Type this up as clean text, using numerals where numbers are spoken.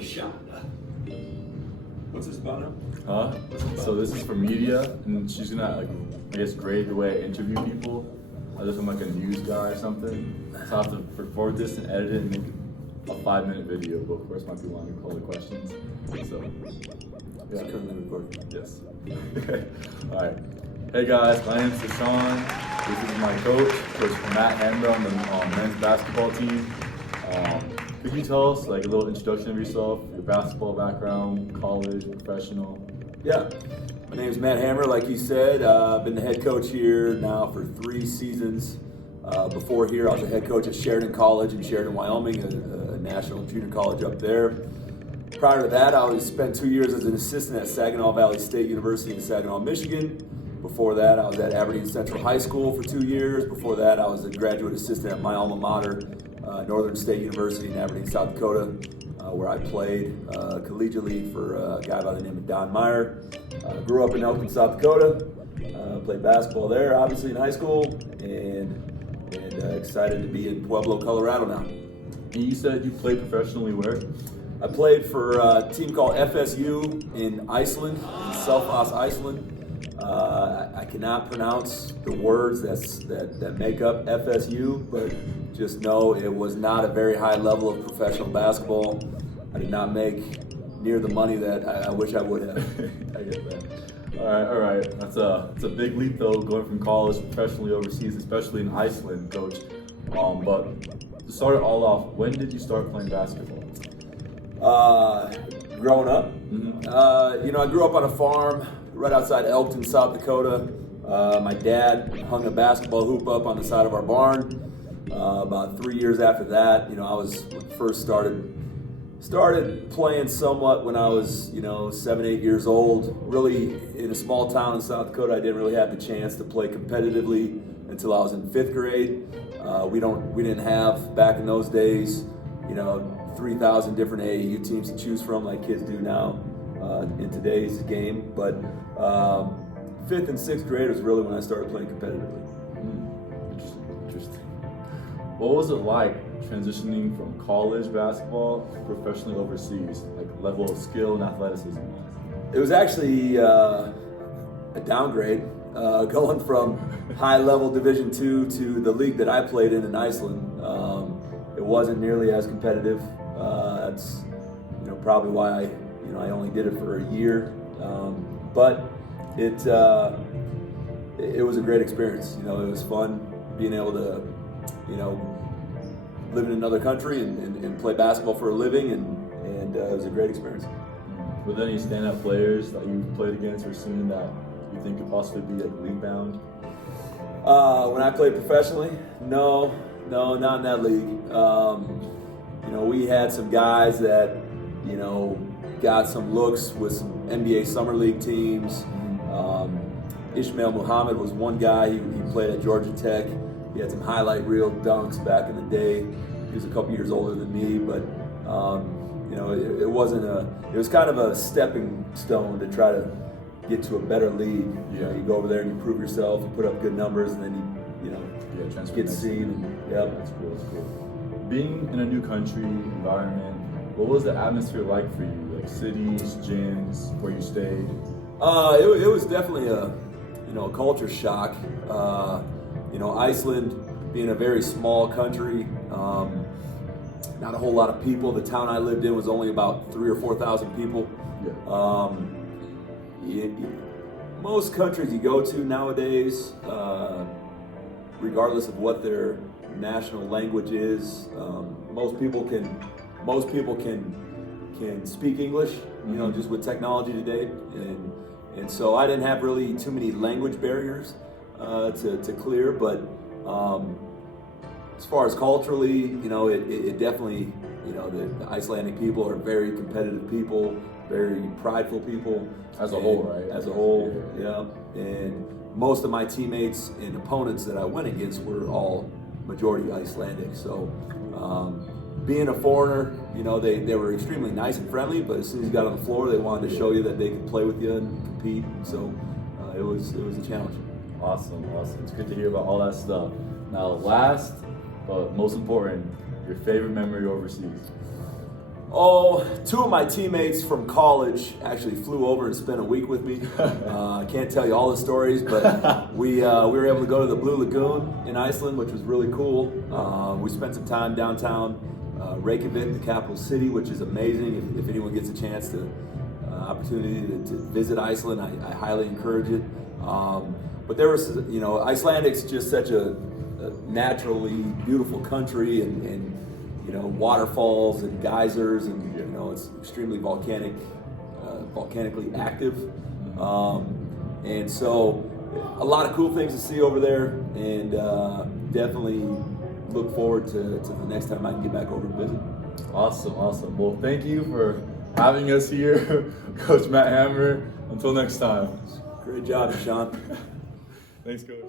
shot. What's this about now? Huh? So this is for media, and she's gonna, like, I guess, grade the way I interview people. As if I'm like a news guy or something. So I have to record this and edit it and make a 5-minute video, but of course might be longer with all the questions. So, yeah. It's currently recording. Yes. Alright. Hey guys, my name's Deshaun. This is my coach Matt Hammer on the men's basketball team. Could you tell us like a little introduction of yourself, your basketball background, college, professional? Yeah, my name is Matt Hammer, like you said. I've been the head coach here now for 3 seasons. Before here, I was a head coach at Sheridan College in Sheridan, Wyoming, a national junior college up there. Prior to that, I spent 2 years as an assistant at Saginaw Valley State University in Saginaw, Michigan. Before that, I was at Aberdeen Central High School for 2 years. Before that, I was a graduate assistant at my alma mater, Northern State University in Aberdeen, South Dakota, where I played collegiately for a guy by the name of Don Meyer. Grew up in Elkton, South Dakota. Played basketball there, obviously in high school, and excited to be in Pueblo, Colorado now. And you said you played professionally where? I played for a team called FSU in Iceland, in Selfoss, Iceland. I cannot pronounce the words that make up FSU, but just know it was not a very high level of professional basketball. I did not make near the money that I wish I would have. I get that. All right. It's a big leap though, going from college to professionally overseas, especially in Iceland, coach. But to start it all off, when did you start playing basketball? Growing up, I grew up on a farm right outside Elkton, South Dakota. My dad hung a basketball hoop up on the side of our barn. About 3 years after that, I was first started playing somewhat when I was, 7, 8 years old. Really, in a small town in South Dakota, I didn't really have the chance to play competitively until I was in 5th grade. We didn't have, back in those days, 3,000 different AAU teams to choose from like kids do now in today's game. But 5th and 6th grade was really when I started playing competitively. Interesting. What was it like transitioning from college basketball to professionally overseas, like level of skill and athleticism? It was actually a downgrade, going from high-level Division II to the league that I played in Iceland. It wasn't nearly as competitive. That's probably why I only did it for a year. But it was a great experience. It was fun being able to live in another country and play basketball for a living, and it was a great experience. Were there any stand-up players that you played against or seen that you think could possibly be like league bound? When I played professionally, no, not in that league. We had some guys that got some looks with some NBA Summer League teams. Ishmael Muhammad was one guy. He played at Georgia Tech. He had some highlight reel dunks back in the day. He was a couple years older than me, but it wasn't it was kind of a stepping stone to try to get to a better league. You go over there and you prove yourself, you put up good numbers, and then you get seen. That's cool. That's cool. Being in a new country, environment, what was the atmosphere like for you? Like cities, gyms, where you stayed? It was definitely a culture shock. Iceland being a very small country, not a whole lot of people. The town I lived in was only about 3,000 or 4,000 people. Most countries you go to nowadays, regardless of what their national language is, most people can speak English. Just with technology today, and so I didn't have really too many language barriers to clear. But as far as culturally, it definitely, the Icelandic people are very competitive people, very prideful people. As a whole, right? As a whole, yeah. And most of my teammates and opponents that I went against were all majority Icelandic. So being a foreigner, they were extremely nice and friendly, but as soon as you got on the floor, they wanted to show you that they could play with you and compete. So it was a challenge. Awesome. It's good to hear about all that stuff. Now, last but most important, your favorite memory overseas? Oh, two of my teammates from college actually flew over and spent a week with me. I can't tell you all the stories, but we were able to go to the Blue Lagoon in Iceland, which was really cool. We spent some time downtown Reykjavik, the capital city, which is amazing. If anyone gets a chance to opportunity to visit Iceland, I highly encourage it. But there was, Icelandic's just such a naturally beautiful country, and waterfalls and geysers, and it's extremely volcanically active, and so a lot of cool things to see over there, and definitely look forward to the next time I can get back over to visit. Awesome. Well, thank you for having us here, Coach Matt Hammer. Until next time. Great job, Sean. Thanks, Coach.